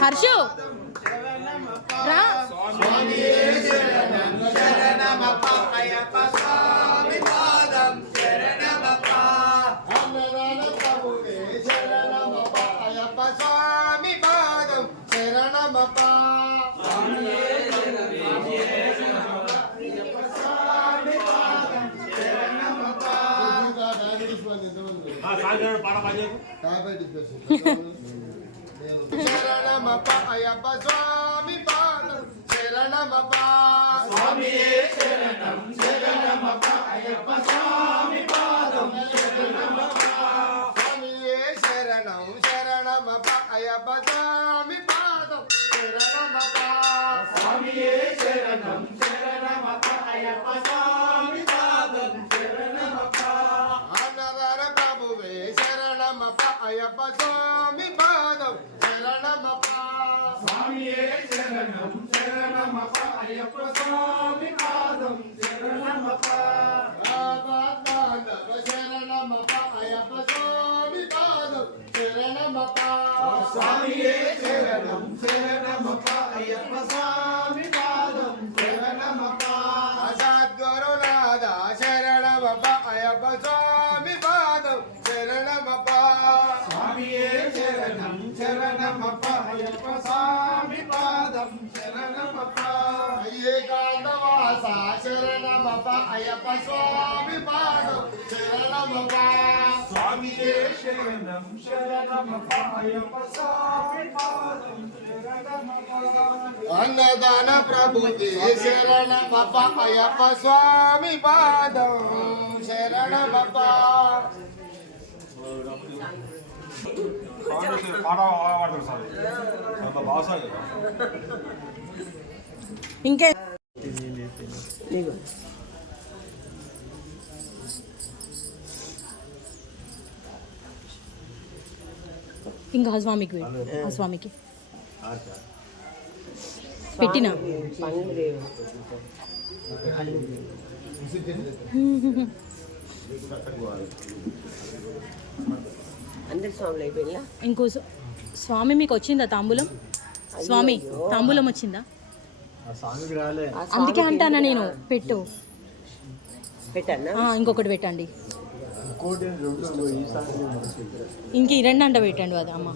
హర్షు రా. శరణమప్ప అయ్యప్ప స్వామి పాదం శరణమప్ప స్వామియే శరణం శరణమప్ప అయ్యప్ప స్వామి పాదం శరణమప్ప స్వామియే శరణం శరణమప్ప అయ్యప్ప స్వామి పాదం శరణమప్ప స్వామియే శరణం శరణమప్ప అయ్యప్ప స్వామి పాదం శరణమప్ప అన్నవర ప్రభువే శరణమప్ప అయ్యప్ప స్వామి పాదం శరణమప్ప స్వామియే శరణం శరణమప్ప అయ్యప్ప స్వామి పాదం శరణమప్ప శరణమప్ప అయ్యప్ప స్వామి పాదం శరణమప్ప స్వామియే శరణం శరణమప్ప అయ్యప్ప స్వామి పాదం శరణమప్ప సద్గురునాథ శరణమప్ప అయ్యప్ప స్వామి పాదం శరణమప్ప స్వామియే శరణం శరణమప్ప అయ్యప్ప స్వామి పాదం శరణమప్ప ఏకాంతవాస శరణమప్ప అయ్యప్ప స్వామి పాదం శరణమప్ప స్వామియే శరణం శరణమప్ప అయ్యప్ప స్వామి పాదం శరణమప్ప అన్నదాన ప్రభువే శరణమప్ప అయ్యప్ప స్వామి పాదం శరణమప్ప ఇంకే ఇంకా ఆ స్వామికి ఆ స్వామికి పెట్టినా ఇంకో స్వామి మీకు వచ్చిందా తాంబూలం? స్వామి తాంబూలం వచ్చిందా? అందుకే అంటానా నేను పెట్టు ఇంకొకటి పెట్టండి. ఇంక ఈ రెండు అంట పెట్టండి అది అమ్మ.